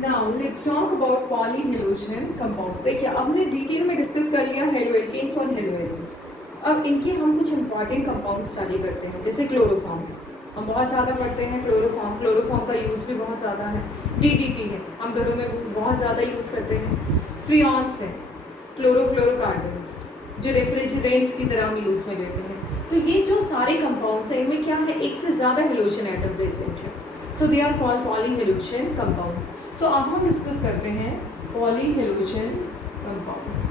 Now let's talk about polyhalogen compounds. देखिए अब हमने डिटेल में डिस्कस कर लिया हेलोएल्केन्स और हेलोएरिन्स। अब इनके हम कुछ इंपॉर्टेंट कंपाउंड स्टडी करते हैं, जैसे क्लोरोफॉर्म हम बहुत ज़्यादा पढ़ते हैं। क्लोरोफॉर्म का यूज़ भी बहुत ज़्यादा है। डीडीटी है, हम घरों में बहुत ज़्यादा यूज़ करते हैं। फ्रियॉन्स है, क्लोरोफ्लोरोकार्बन्स जो रेफ्रिजरेंट्स की तरह हम यूज़ में लेते हैं। तो ये जो सारे कंपाउंड्स हैं इनमें क्या है, एक से ज़्यादा हेलोजन एटम प्रेजेंट है। So they are called polyhalogen compounds. सो अब हम डिस्कस करते हैं पॉलीहेलोजन कंपाउंड्स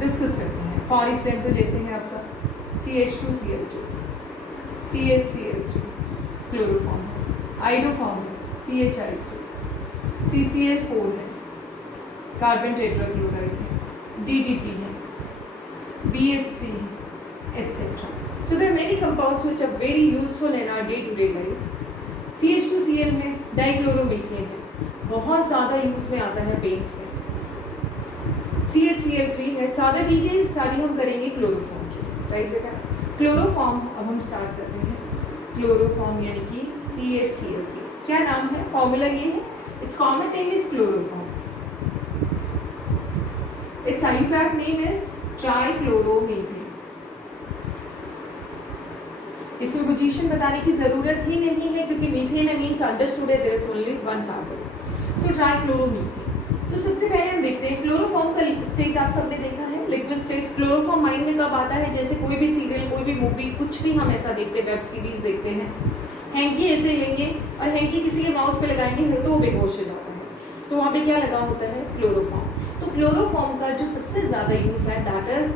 डिस्कस करते हैं। फॉर एग्जाम्पल जैसे है आपका CH2Cl2, CHCl3 क्लोरोफॉर्म है, आइडोफॉर्म है CHI3, CCl4 है, कार्बन टेट्राक्लोराइड है, DDT है, BHC है, etc. So there are many compounds which are very useful in our day-to-day life. CH2Cl है, डाइक्लोरोमीथेन है, बहुत ज़्यादा यूज़ में आता है पेंट्स में। CHCl3 है, ज़्यादा डिटेल स्टडी हम करेंगे क्लोरोफॉर्म की, राइट बेटा। क्लोरोफॉर्म अब हम स्टार्ट करते हैं। क्लोरोफॉर्म यानी कि CHCl3, क्या नाम है, फॉर्मूला ये है, its common name is chloroform, its IUPAC name is trichloromethane. इसमें पोजीशन बताने की जरूरत ही नहीं है क्योंकि मीथेन मीन्स अंडरस्टूड है there is only one carbon. So trichloromethane. तो सबसे पहले हम देखते हैं क्लोरोफॉर्म का स्टेट आप सबने देखा है, लिक्विड स्टेट। क्लोरोफॉर्म माइंड में कब आता है, जैसे कोई भी सीरियल, कोई भी मूवी, कुछ भी हम ऐसा देखते हैं, वेब सीरीज देखते हैं, हैंकी ऐसे लेंगे और हैंकी किसी के माउथ पे लगाएंगे तो वो बेहोश हो जाता है, तो वहाँ पे क्या लगा होता है, क्लोरोफॉर्म। तो क्लोरोफॉर्म का जो सबसे ज़्यादा यूज़ है, दैट इज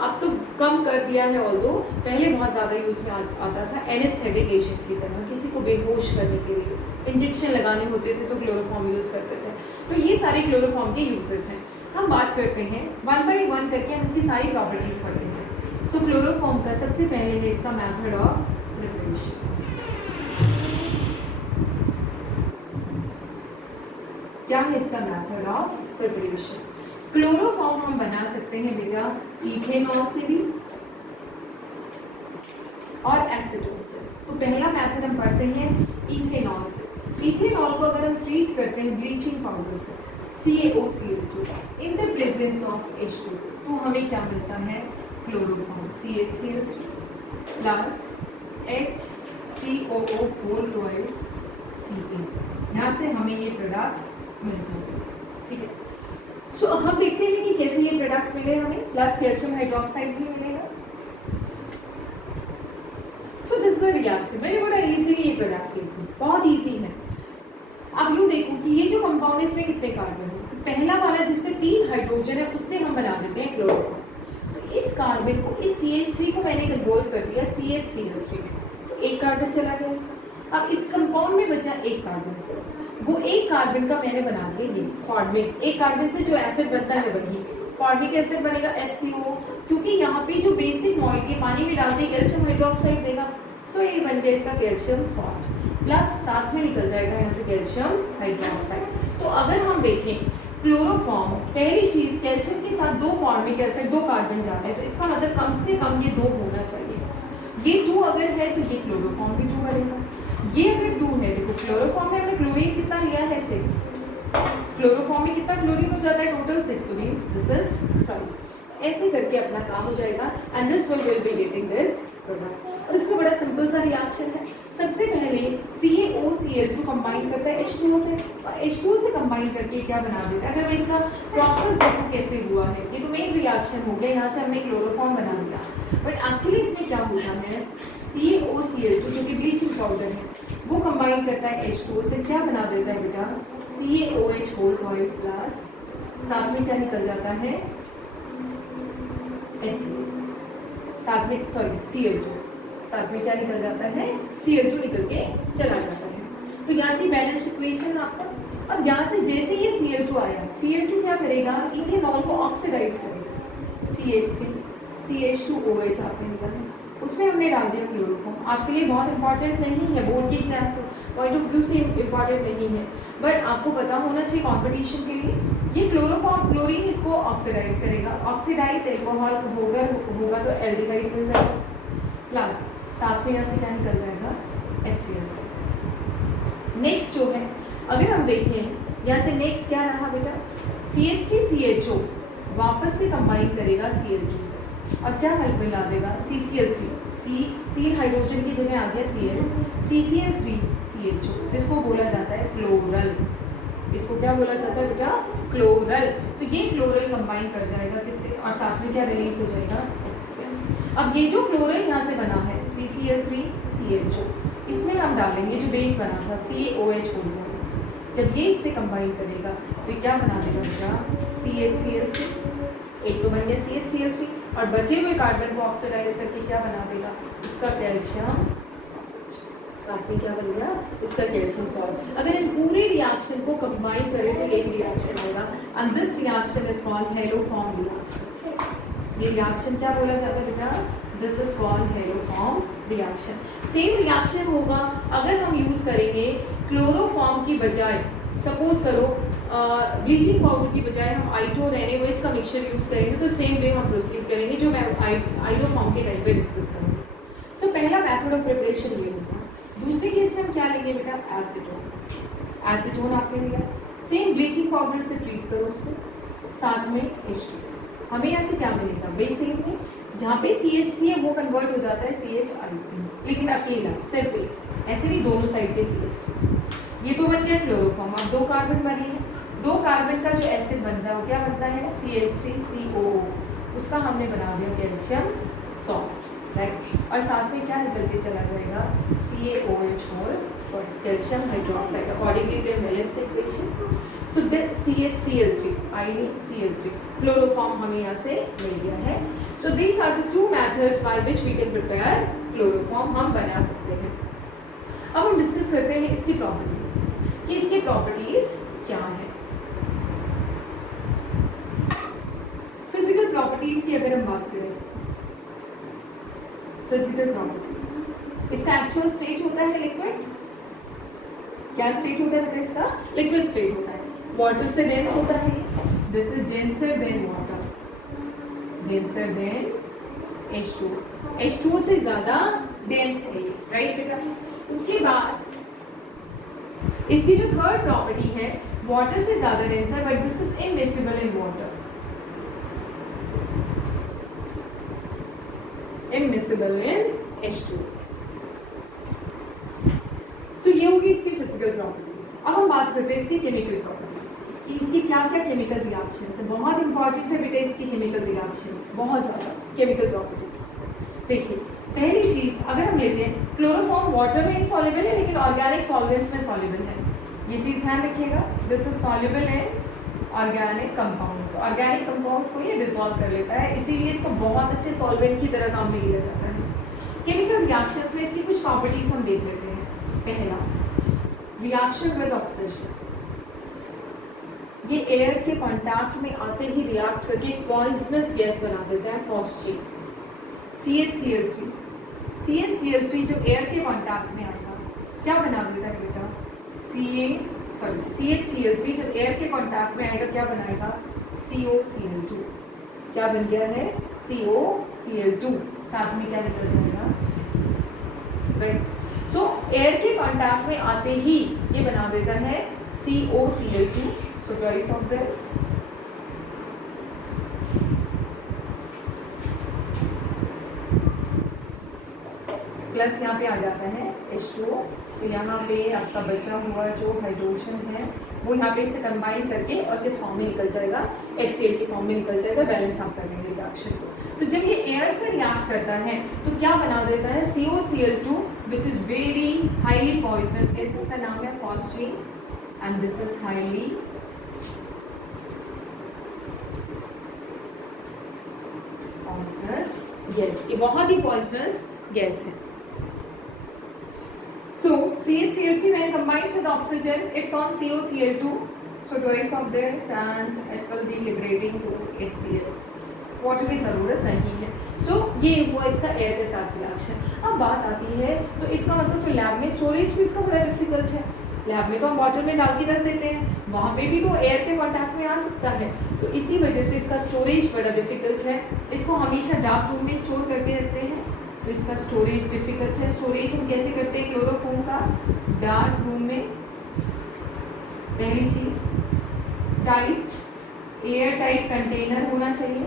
अब तो कम कर दिया है, ऑल्दो पहले बहुत ज़्यादा यूज़ में आता था एनेस्थेटिक एजेंट की तरह, किसी को बेहोश करने के लिए इंजेक्शन लगाने होते थे तो क्लोरोफॉर्म यूज़ करते थे। तो ये सारे क्लोरोफॉर्म के यूजेस हैं। हम बात करते हैं वन बाई वन करके, हम इसकी सारी प्रॉपर्टीज़ पढ़ते हैं। सो क्लोरोफॉर्म का सबसे पहले है इसका मैथड ऑफ प्रिपरेशन। क्या है इसका मैथड ऑफ प्रिपरेशन? क्लोरोफॉर्म हम बना सकते हैं बेटा इथेनॉल से भी और एसीटोन से। तो पहला मेथड हम पढ़ते हैं इथेनॉल से। इथेनॉल को अगर हम ट्रीट करते हैं ब्लीचिंग पाउडर से, CaOCl2 in the presence of H2, तो हमें क्या मिलता है, chloroform CHCl3 plus HCOO whole twice Ca। यहाँ से हमें ये प्रोडक्ट्स मिल जाएंगे, ठीक है। सो अब हम देखते हैं कि कैसे ये प्रोडक्ट्स मिले हमें, प्लस कैल्शियम हाइड्रोक्साइड भी मिलेगा। सो दिस द रिएक्शन, मैंने बड़ा इजीली ये प्रोडक्ट्स लिखी, बहुत इजी है। अब यूँ देखो कि ये जो कंपाउंड है इसमें कितने कार्बन है, तो पहला वाला जिसमें 3 हाइड्रोजन है उससे हम बना देते हैं क्लोरोफॉर्म। तो इस कार्बन को, इस CH3 को मैंने कन्वर्ट कर दिया CHCl3 में, तो एक कार्बन चला गया इसका। अब इस कंपाउंड में बचा एक कार्बन से, वो एक कार्बन का मैंने बना दिया ये फॉर्मिक। एक कार्बन से जो एसिड बनता है वही फॉर्मिक एसिड बनेगा HCO, क्योंकि यहाँ पे जो बेसिक मॉलिक्यूल पानी में डालते हैं कैल्शियम हाइड्रोक्साइड देगा, सो ये बन गया इसका कैल्शियम सॉल्ट, प्लस साथ में निकल जाएगा यहाँ से कैल्शियम हाइड्रोक्साइड। तो अगर हम देखें क्लोरोफॉर्म, पहली चीज कैल्शियम के साथ 2 फॉर्मिक एसिड 2 कार्बन जाते हैं, तो इसका मतलब कम से कम ये 2 होना चाहिए। ये 2 अगर है तो ये क्लोरोफॉर्म भी 2 बनेगा। ये अगर 2 है, देखो क्लोरोफॉर्म में हमने क्लोरीन कितना लिया है 6, क्लोरोफॉर्म में कितना क्लोरीन हो जाता है टोटल 6, तो मींस दिस इज थ्राइस। ऐसे करके अपना काम हो जाएगा and this one will be getting this product. और इसका बड़ा सिंपल सा रिएक्शन है। सबसे पहले CaOCl2 कंबाइन करता है H2O से, और H2O से कंबाइन करके क्या बना देता है, अगर मैं इसका प्रोसेस देखो कैसे हुआ है, ये तो मेन रिएक्शन हो गया, यहाँ से हमने क्लोरोफॉर्म बना लिया, बट एक्चुअली इसमें क्या होता है, CaOCl2 जो कि ब्लीचिंग पाउडर है वो कंबाइन करता है H2O से, क्या बना देता है बेटा, CaOH होल ट्वाइस प्लस साथ में क्या निकल जाता है HCl, साथ में सॉरी Cl2, साथ में क्या निकल जाता है Cl2 निकल के चला जाता है। तो यहाँ से बैलेंस इक्वेशन आपका। अब यहाँ से जैसे ये Cl2 आया, Cl2 क्या करेगा, इथेनॉल को ऑक्सीडाइज करेगा, CH2OH आपने लिखा है, उसमें हमने डाल दिया क्लोरोफॉर्म। आपके लिए बहुत इंपॉर्टेंट नहीं है, बोर्ड के एग्जाम पॉइंट ऑफ व्यू से इंपॉर्टेंट नहीं है, बट आपको पता होना चाहिए कंपटीशन के लिए। ये क्लोरोफॉर्म, क्लोरीन इसको ऑक्सीडाइज करेगा, ऑक्सीडाइज एल्कोहल होगा तो एल्डिहाइड मिल जाएगा, प्लस साथ में यहाँ से क्या निकल जाएगा HCl बन जाएगा। नेक्स्ट जो है, अगर हम देखें यहाँ से नेक्स्ट क्या रहा बेटा, CH3CHO वापस से कंबाइन करेगा Cl2 से और क्या मिला देगा CCl3, C 3 हाइड्रोजन की जगह आ गया Cl, CCl3CHO जिसको बोला जाता है क्लोरल। इसको क्या बोला जाता है बेटा, क्लोरल। तो ये क्लोरल कंबाइन कर जाएगा किससे और साथ में क्या रिलीज हो जाएगा, HCl। अब ये जो क्लोरल यहाँ से बना है CCl3CHO, इसमें हम डालेंगे जो बेस बना था CaOH। जब ये इससे कंबाइन करेगा तो क्या बना देगा बेटा, CHCl3। एक तो बन गया CHCl3 और बचे हुए कार्बन को ऑक्सीडाइज करके क्या बना देगा, उसका कैल्शियम, साथ में क्या बन गया, उसका कैल्शियम सॉल्ट। अगर इन पूरे रिएक्शन को कंबाइन करें तो एक रिएक्शन आएगा and this reaction is called haloform reaction. ये रिएक्शन क्या बोला जाता है बेटा, this is called haloform reaction. Same reaction होगा अगर हम यूज करेंगे क्लोरोफॉर्म की बजाय, सपोज करो ब्लीचिंग पाउडर की बजाय हम आइटो और NaOH का मिक्सचर यूज करेंगे तो सेम वे हम प्रोसीड करेंगे, जो मैं आइडोफॉर्म के टाइम पे डिस्कस करूँगी। सो पहला मेथड ऑफ प्रिपरेशन ये होगा। दूसरे केस में हम क्या लेंगे बेटा, एसीटोन। एसीटोन आपने लिया, सेम ब्लीचिंग पाउडर से ट्रीट करो उसको, साथ में H2। हमें यहाँ से क्या मिलेगा, वही सेम है, जहाँ पे CH3 है वो कन्वर्ट हो जाता है CHI3, लेकिन अकेला सिर्फ एक, ऐसे नहीं दोनों साइड के CH3। ये तो बन गया क्लोरोफॉर्म। अब 2 कार्बन बने हैं, 2 कार्बन का जो एसिड बनता है वो क्या बनता है, CH3COO, उसका हमने बना दिया कैल्शियम सॉल्ट, राइट। और साथ में क्या निकल के चला जाएगा, CaOH और calcium hydroxide. Accordingly we can balance the equation. So the CHCl3 Cl3 chloroform हमें यहाँ से मिल गया है। So these are the 2 methods by which we can prepare chloroform, हम बना सकते हैं। अब हम डिस्कस करते हैं इसकी प्रॉपर्टीज, कि इसकी प्रॉपर्टीज क्या है। फिजिकल प्रॉपर्टीज की अगर हम बात करें, फिजिकल प्रॉपर्टीज, इसका एक्चुअल स्टेट होता है लिक्विड। क्या स्टेट होता है बेटा इसका, लिक्विड स्टेट होता है। वाटर से डेंस होता है, this is denser then water, denser then H2। H2 से ज्यादा डेंस है ये, राइट बेटा। उसके बाद इसकी जो थर्ड प्रॉपर्टी है, वाटर से ज्यादा डेंस है, but this is immiscible in water, immiscible in H2। तो ये होगी इसकी फिजिकल प्रॉपर्टीज। अब हम बात करते हैं इसकी केमिकल प्रॉपर्टीज, कि इसकी क्या क्या केमिकल रिएक्शंस है। बहुत इंपॉर्टेंट है बेटा इसकी केमिकल रिएक्शंस, बहुत ज़्यादा केमिकल प्रॉपर्टीज। देखिए पहली चीज़ अगर हम लेते हैं, क्लोरोफॉर्म वाटर में इनसॉल्युबल है लेकिन ऑर्गेनिक सॉल्वेंट्स में सॉल्युबल है, ये चीज़ ध्यान रखिएगा। This is soluble in organic compounds, organic compounds को ये डिसॉल्व कर लेता है, इसीलिए इसको बहुत अच्छे सॉल्वेंट की तरह काम में लिया जाता है। केमिकल रिएक्शंस में इसकी कुछ प्रॉपर्टीज हम देख लेते हैं। पहला, रिएक्शन विद ऑक्सीजन, ये एयर के कांटेक्ट में आते ही रिएक्ट करके पॉइजनस गैस बना देता है, फॉस्फेट। CHCl3 जब एयर के कांटेक्ट में आता क्या बना देता है बेटा, CHCl3 जब एयर के कांटेक्ट में आएगा क्या बनाएगा, COCl2। क्या बन गया है, COCl2, साथ में क्या निकल जाएगा, राइट। सो एयर के कांटेक्ट में आते ही ये बना देता है COCl2। So twice of this, plus यहाँ पे आ जाता है H2O। तो यहाँ पे आपका बचा हुआ जो हाइड्रोजन है वो यहाँ पे इससे कंबाइन करके और किस फॉर्म में निकल जाएगा, HCl के फॉर्म में निकल जाएगा। बैलेंस आप कर लेंगे रिएक्शन को। तो जब ये एयर से रिएक्ट करता है तो क्या बना देता है, COCl2 which is very highly poisonous gas, इसका नाम है phosphine and this is highly poisonous gas, ये बहुत ही पॉइजनस गैस है। So CHCl3 when combines with oxygen it forms COCl2, so twice of this and it will be liberating to HCl। Water की ज़रूरत नहीं है। So ये हुआ इसका एयर के साथ रिएक्शन। अब बात आती है तो इसका मतलब तो लैब में स्टोरेज भी इसका बड़ा डिफिकल्ट है। लैब में तो हम वाटर में डाल के रख देते हैं, वहाँ पे भी तो एयर के कॉन्टैक्ट में आ सकता है, तो इसी वजह से इसका स्टोरेज बड़ा डिफिकल्ट है। इसको हमेशा डार्क रूम में स्टोर करके रखते हैं, तो इसका स्टोरेज डिफिकल्ट है। स्टोरेज हम कैसे करते हैं, क्लोरोफॉर्म डार्क रूम में पहली चीज टाइट, एयर टाइट कंटेनर होना चाहिए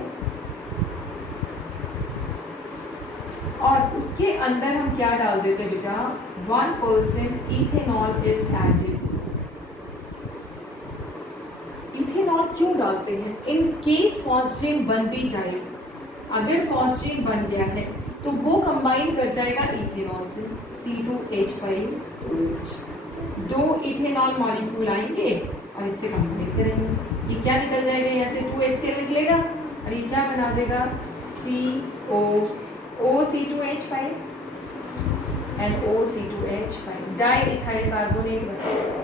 और उसके अंदर हम क्या डाल देते हैं बेटा, 1% इथेनॉल इज एडेड। इथेनॉल क्यों डालते हैं? इन केस फॉस्जीन बन भी जाए, अगर फॉस्जीन बन गया है तो वो कंबाइन कर जाएगा इथेनॉल से, C2H5OH, 2 इथेनॉल मॉलिक्यूल आएंगे और इससे कंबाइन करेंगे, ये क्या निकल जाएगा, यहाँ से 2HCl निकलेगा और ये क्या बना देगा, COC2H5 and OC2H5, di ethyl carbonate बनेगा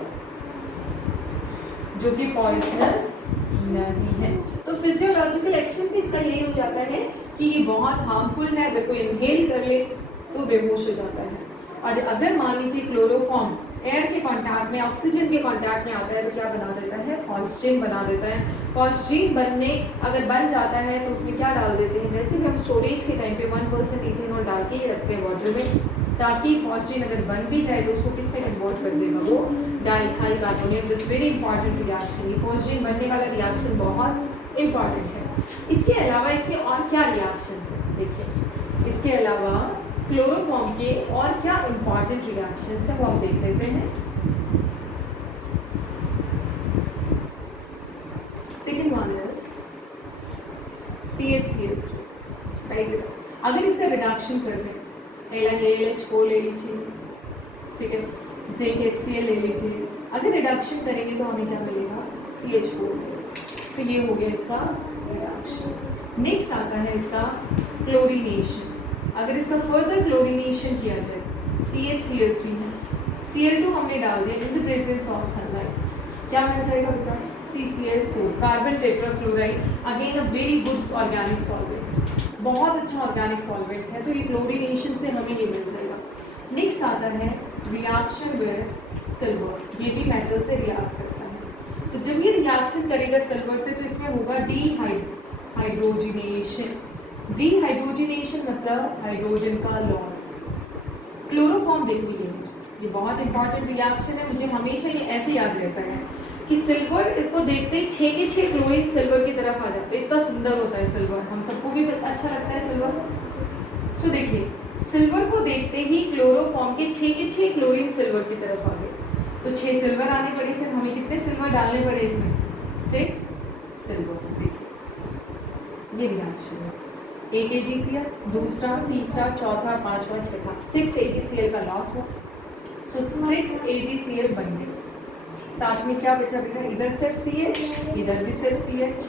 जो कि पॉइजनस नहीं है। तो फिजियोलॉजिकल एक्शन भी इसका यही हो जाता है कि ये बहुत हार्मफुल है, अगर कोई इनहेल कर ले तो बेहोश हो जाता है। और अगर मान लीजिए क्लोरोफॉर्म एयर के कांटेक्ट में, ऑक्सीजन के कांटेक्ट में आता है तो क्या बना देता है, फॉस्जीन बना देता है। फॉस्जीन बनने अगर बन जाता है तो उसमें क्या डाल देते हैं, वैसे भी हम स्टोरेज के टाइम पे 1% इथेनॉल डाल के ही रखते हैं वाटर में, ताकि फॉस्जीन अगर बन भी जाए तो उसको किस में कन्वर्ट कर देगा, वो diethyl carbonate. This very important reaction, ये फॉस्जीन बनने वाला रिएक्शन बहुत इंपॉर्टेंट है। इसके अलावा इसके और क्या रिएक्शंस हैं, देखिए इसके अलावा क्लोरोफॉर्म के और क्या इंपॉर्टेंट रिएक्शंस हैं वो हम देख लेते हैं। Second one is CHCl3, right. अगर इसका रिडक्शन कर दें, AlH4 ले लीजिए, ठीक है, ZHCl ले लीजिए, अगर रिडक्शन करेंगे तो हमें क्या मिलेगा, CH4 मिलेगा। तो ये हो गया इसका रिडक्शन। नेक्स्ट आता है इसका क्लोरीनेशन। अगर इसका फर्दर क्लोरीनेशन किया जाए, CHCl3 है, Cl2 हमने डाल दिया in the presence of sunlight, क्या मिल जाएगा बेटा, CCl4, carbon tetrachloride, again a very good organic solvent, बहुत अच्छा ऑर्गेनिक सॉल्वेंट है, तो ये क्लोरीनेशन से हमें ये मिल जाएगा। नेक्स्ट आता है रिएक्शन विद सिल्वर, ये भी मेटल से रिएक्ट करता है। तो जब ये रिएक्शन करेगा सिल्वर से तो इसमें होगा हाइड्रोजिनेशन। डिहाइड्रोजिनेशन मतलब हाइड्रोजन का लॉस। क्लोरोफॉर्म देखिए, ये बहुत इंपॉर्टेंट रिएक्शन है, मुझे हमेशा ये ऐसे याद रहता है कि सिल्वर, इसको देखते ही 6 के 6 क्लोरीन सिल्वर की तरफ आ जाते हैं, इतना सुंदर होता है सिल्वर, हम सबको भी अच्छा लगता है सिल्वर। सो देखिए सिल्वर को देखते ही क्लोरोफॉर्म के 6 के 6 क्लोरीन सिल्वर की तरफ आ गए, तो 6 सिल्वर आने पड़े, फिर हमें कितने सिल्वर डालने पड़े इसमें, 6 सिल्वर। देखिए ये रिएक्शन है, एक AgCl, दूसरा, तीसरा, चौथा, पांचवा, छठा, 6 AgCl का लॉस हुआ, सो 6 AgCl बन गए। साथ में क्या बचा बेटा, इधर सिर्फ CH, इधर भी सिर्फ CH,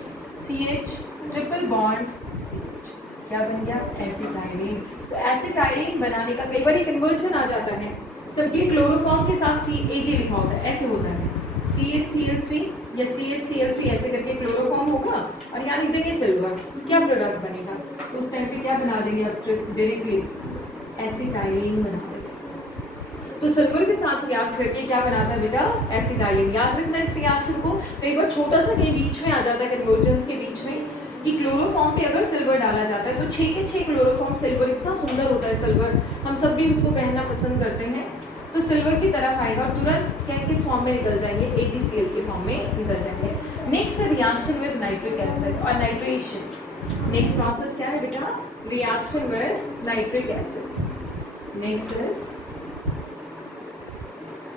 CH triple bond CH, क्या बन गया, एसिटाइलिन। तो एसिटाइलिन बनाने का कई बार कन्वर्जन आ जाता है, सिंपली क्लोरोफॉर्म के साथ Ag लिखा होता है, ऐसे होता है, CHCl3 या CHCl3 ऐसे करके क्लोरोफॉर्म होगा और यहाँ लिख देंगे सिल्वर, क्या प्रोडक्ट बनेगा, तो उस टाइम पे क्या बना देंगे आप, डायरेक्टली एसिटाइलिन बना देंगे। तो सिल्वर के साथ रिएक्ट करके क्या बनाता है बेटा, एसिटाइलिन। याद रखना इस रिएक्शन को, कई बार छोटा सा कहीं बीच में आ जाता है कन्वर्जन्स के बीच में कि क्लोरोफॉर्म पे अगर सिल्वर डाला जाता है तो 6 के 6 क्लोरोफॉर्म सिल्वर, इतना सुंदर होता है सिल्वर, हम सब भी उसको पहनना पसंद करते हैं, तो सिल्वर की तरफ आएगा और तुरंत क्या किस फॉर्म में निकल जाएंगे, AgCl के फॉर्म में निकल जाएंगे। Next reaction with nitric acid और नाइट्रेशन। नेक्स्ट प्रोसेस क्या है बेटा, reaction with nitric acid. Next is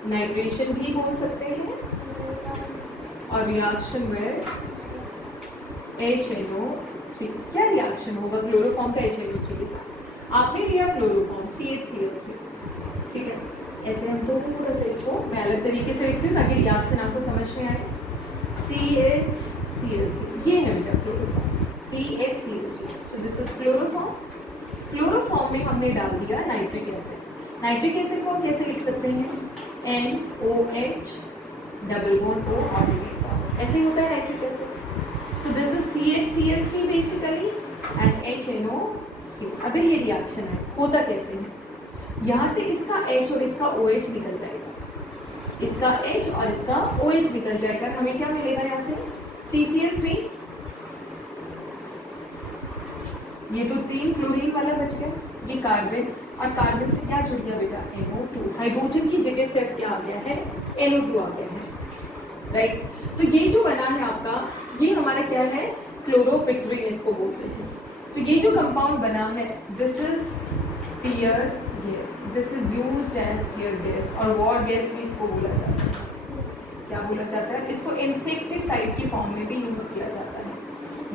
nitration भी बोल सकते हैं, और रिएक्शन विद HNO3। क्या रिएक्शन होगा क्लोरोफॉर्म का HNO3 के साथ, आपने लिया क्लोरोफॉर्म CHCl3, ठीक है, ऐसे हम तो पूरा से इसको मैं अलग तरीके से लिखती हूँ ताकि रिएक्शन आपको समझ में आए। CHCl3, ये है बेटा chloroform, CHCl3, so this is chloroform. Chloroform में हमने डाल दिया नाइट्रिक एसिड। नाइट्रिक एसिड को हम कैसे लिख सकते हैं, NOH double bond O orbital, ऐसे ही होता है nitric acid. So this is CHCl3 basically and HNO3। अगर ये रिएक्शन है, होता कैसे है, यहाँ से इसका H और इसका OH निकल जाएगा, इसका H और इसका OH निकल जाएगा, हमें क्या मिलेगा यहाँ से, CCl3, ये तो 3 क्लोरीन वाला बच गया, ये कार्बन और कार्बन से क्या जुड़ गया बेटा, NO2। हाइड्रोजन की जगह सिर्फ क्या आ गया है, NO2 आ गया है, राइट। तो ये जो बना है आपका, ये हमारा क्या है, क्लोरोपिक्रीन इसको बोलते हैं। तो ये जो कंपाउंड बना है, this is tear gas, this is used as tear gas, और वॉर गैस भी इसको बोला जाता है। क्या बोला जाता है, इसको इंसेक्टिसाइड की फॉर्म में भी यूज किया जाता है।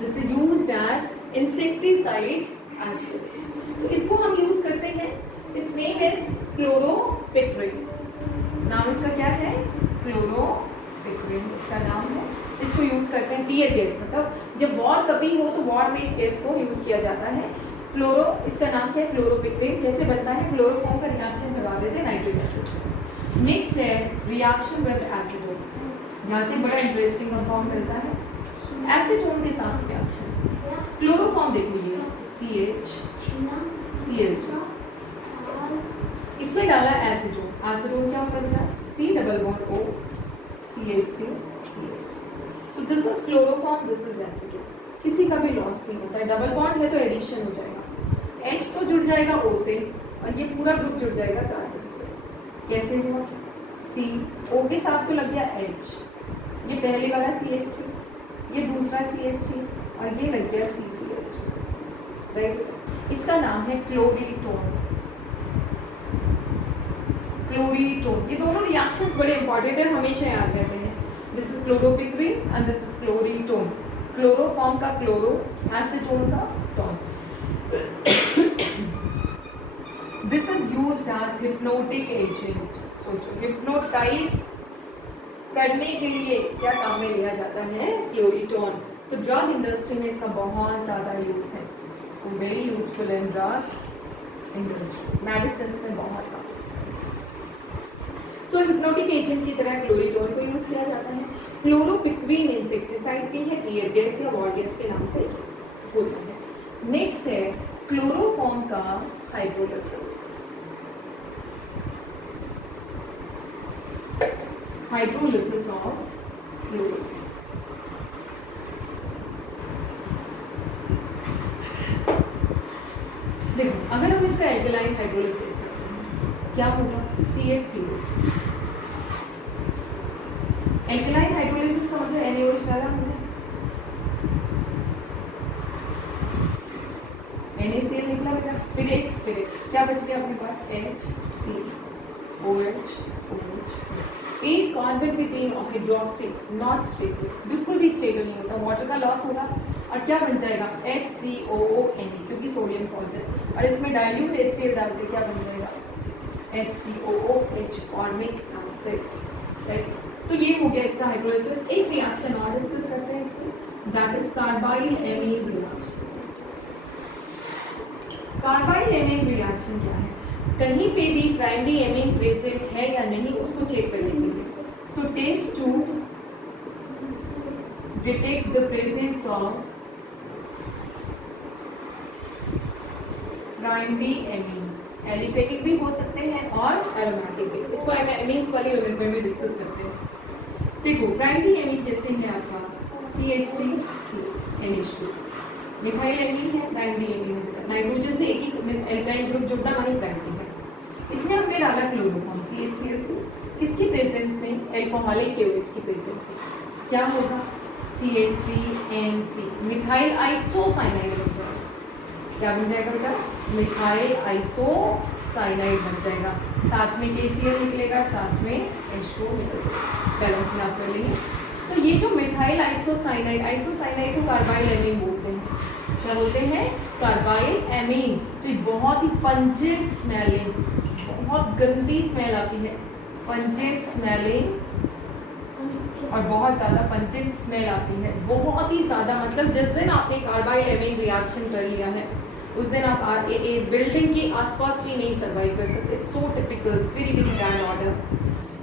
This is used as insecticide as well. तो इसको हम यूज करते हैं, इट्स नेम इज क्लोरोपिक्रीन। नाम इसका क्या है, क्लोरोपिक्रीन इसका नाम है। इसको यूज करते हैं टियर गैस, मतलब जब वॉर कभी हो तो वॉर में इस गैस को यूज किया जाता है। क्लोरो, इसका नाम क्या है, क्लोरोपिक्रीन। कैसे बनता है, क्लोरोफॉर्म का रिएक्शन करवा देते हैं नाइट्रिक एसिड से। नेक्स्ट है रिएक्शन विद एसीटोन। यहाँ से बड़ा इंटरेस्टिंग कंपाउंड मिलता है, एसीटोन के साथ रिएक्शन। क्लोरोफॉर्म देखो, ये CH, इसमें डाला एसीटोन। एसीटोन क्या होता है, C double bond O, CH3 CH3। So this is chloroform, this is acetone. किसी का भी लॉस नहीं होता है, डबल बॉन्ड है तो एडिशन हो जाएगा, H तो जुड़ जाएगा O से, और ये पूरा ग्रुप जुड़ जाएगा कार्बन से। कैसे हुआ, C O के साथ तो लग गया H, ये पहले वाला CH3, ये दूसरा CH3, और ये लग गया CCl3, राइट। इसका नाम है क्लोरीटोन। क्लोरीटोन, ये दोनों रिएक्शंस बड़े इंपॉर्टेंट है, हमेशा याद रहते हैं। This is chloropicrin and this is chloretone. Chloroform का क्लोरो, एसीटोन का tone. This is used as hypnotic agent. सोचो, हिप्नोटाइज करने के लिए क्या काम में लिया जाता है, क्लोरीटोन। तो ड्रग इंडस्ट्री में इसका बहुत ज़्यादा यूज है, so very useful in drug industry, medicine में बहुत काम। सो हिप्नोटिक एजेंट की तरह क्लोरीटोन को यूज किया जाता है। क्लोरोपिक्रीन इंसेक्टिसाइड भी है, टियर गैस या वॉर गैस के नाम से होता है। नेक्स्ट है क्लोरोफॉर्म का हाइड्रोलिसिस। Hydrolysis of chloro. देखो, अगर हम इसका एल्केलाइन हाइड्रोलिसिस करते हैं, क्या होगा, CH0। एल्केलाइन हाइड्रोलिसिस का मतलब NaOH डाला हमने, NaCl निकला बेटा, फिर एक क्या बच गया अपने पास, HCOH। एक carbon with of hydroxy, not stable, बिल्कुल भी स्टेबल नहीं होता, वाटर का लॉस होगा और क्या बन जाएगा, HCOONe, क्योंकि सोडियम सॉल्ट है, और इसमें डाइल्यूट HCl डाल के क्या बन जाएगा, HCOOH, फॉर्मिक एसिड, राइट। तो ये हो गया इसका हाइड्रोलिसिस। एक रिएक्शन और डिस्कस करते हैं इसमें, that is carbyl amine reaction. Carbyl amine reaction क्या है, कहीं पे भी प्राइमरी एमीन प्रेजेंट है या नहीं उसको चेक करने के लिए। So test to detect the presence of primary amines, aliphatic भी हो सकते हैं और एरोमेटिक भी, इसको एमीन्स वाली यूनिट में भी डिस्कस करते हैं। देखो, प्राइमरी एमीन जैसे है आपका CH3CNH2, मिथाइल एमीन है, प्राइमरी एमीन है, नाइट्रोजन से एक ही एल्काइल ग्रुप जुड़ना मानी प्राइमरी है। इसमें हमने डाला क्लोरोफॉर्म CHCl3, किसकी प्रेजेंस में, एल्कोहलिक KOH की प्रेजेंस में, क्या होगा, CH3NC, मिथाइल आइसोसाइनाइड बन जाएगा। क्या बन जाएगा बेटा, मिथाइल आइसोसाइनाइड बन जाएगा, साथ में KCl निकलेगा, साथ में H2 निकलेगा, बैलेंस में आप कर लेंगे। सो ये जो मिथाइल आइसोसाइनाइड, आइसोसाइनाइड को कार्बाइल एमीन बोलते हैं, क्या बोलते हैं, कार्बाइल एमीन। तो ये बहुत ही पंजेंट स्मेलिंग, बहुत गंदी स्मेल आती है, पंजेंट स्मेलिंग, और बहुत ज़्यादा पंजेंट स्मेल आती है, बहुत ही ज़्यादा। मतलब जिस दिन आपने कार्बाइल एमीन रिएक्शन कर लिया है उस दिन आप बिल्डिंग के आसपास भी नहीं सर्वाइव कर सकते। It's so typical, very very bad order.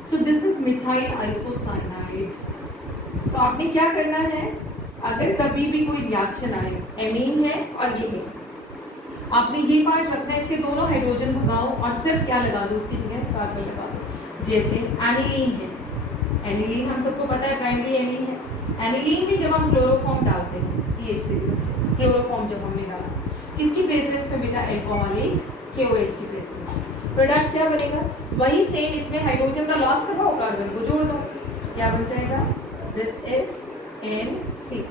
So this is methyl isocyanide. तो आपने क्या करना है, अगर कभी भी कोई रिएक्शन आए, एमीन है और ये है, आपने ये पार्ट रखना है, इसके दोनों हाइड्रोजन भगाओ और सिर्फ क्या लगा दो, उसकी जगह कार्बन लगा दो। जैसे एनिलीन है, एनिलीन हम सबको पता है प्राइमरी एमीन है। एनिलीन में जब हम क्लोरोफॉर्म डालते हैं, CH से क्लोरोफॉर्म जब हमने डाला, किसकी प्रेजेंस में बेटा, एल्कोहलिक KOH की प्रेजेंस में। प्रोडक्ट क्या बनेगा, वही सेम, इसमें हाइड्रोजन का लॉस करवाओ, कार्बन को जोड़ दो, क्या बन जाएगा, दिस इज NC।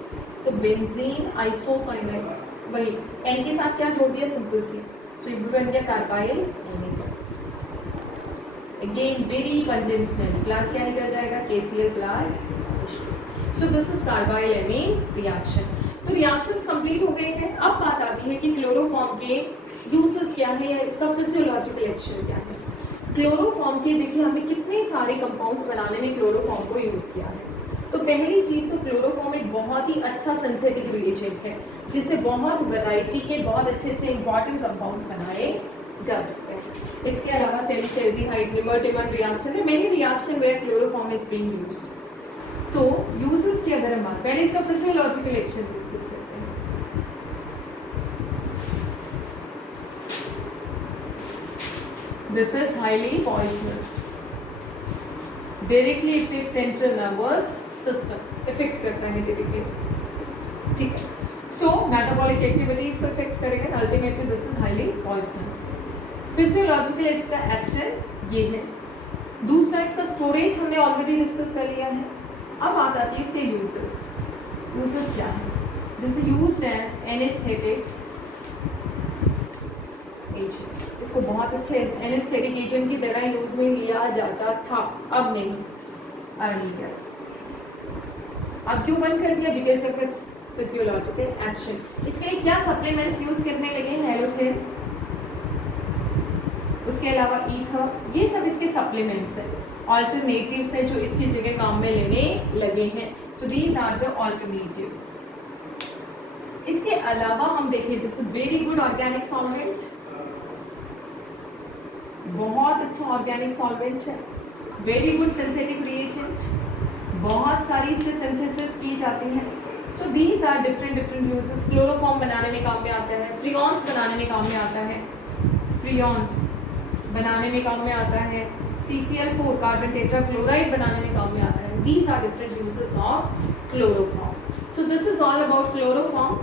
तो बेंजीन आइसोसाइनाइड, वही N के साथ क्या जोड़ दिया, सिंपल सी, तो ये बन गया carbyl amine. Again very pungent smell, plus क्या निकल जाएगा, KCl plus. So this is carbyl amine reaction. तो रिएक्शंस कंप्लीट हो गए हैं। अब बात आती है कि क्लोरोफॉर्म के यूजेस क्या है या इसका फिजियोलॉजिकल एक्शन क्या है। क्लोरोफॉर्म के देखिए हमने कितने सारे कंपाउंड्स बनाने में क्लोरोफॉर्म को यूज किया है। तो पहली चीज तो क्लोरोफॉर्म एक बहुत ही अच्छा सिंथेटिक रिएजेंट है जिससे बहुत वैरायटी के बहुत अच्छे अच्छे इंपॉर्टेंट कंपाउंड्स बनाए जा सकते हैं। इसके अलावा सेल्डिहाइड लिमर्टिमन रिएक्शन है, many reaction where chloroform is being used. So uses की अगर हम बात, पहले इसका फिजियोलॉजिकल एक्शन डिस्कस करते हैं। This is highly poisonous, directly effect central nervous system, effect करता है डायरेक्टली, ठीक है। सो मेटाबॉलिक एक्टिविटीज को इफेक्ट करेगा, ultimately this is highly poisonous. Physiological इसका एक्शन ये है। दूसरा इसका स्टोरेज हमने ऑलरेडी डिस्कस कर लिया है। अब बात आती है इसके यूजेस। यूजेस क्या है, this is used as anaesthetic agent, इसको बहुत अच्छे एनेस्थेटिक एजेंट की तरह यूज में लिया जाता था, अब नहीं, अर्लियर। अब क्यों बंद कर दिया, because of its physiological action. इसके लिए क्या सप्लीमेंट्स यूज करने लगे हैं, हेलोथेन, उसके अलावा ईथर, ये सब इसके सप्लीमेंट्स हैं, ऑल्टरनेटिव्स है जो इसकी जगह काम में लेने लगे हैं। So these are the alternatives. इसके अलावा हम देखें, this is very good organic solvent, बहुत अच्छा ऑर्गेनिक सॉल्वेंट है, वेरी गुड सिंथेटिक रिएजेंट, बहुत सारी इससे सिंथेसिस की जाती है। So these are different uses. Chloroform बनाने में काम में आता है, फ्रियॉन्स बनाने में काम में आता है, फ्रियॉन्स बनाने में काम में आता है, CCl4 कार्बन टेट्राक्लोराइड बनाने में काम में आता है। These are different uses of chloroform. So this is all about chloroform.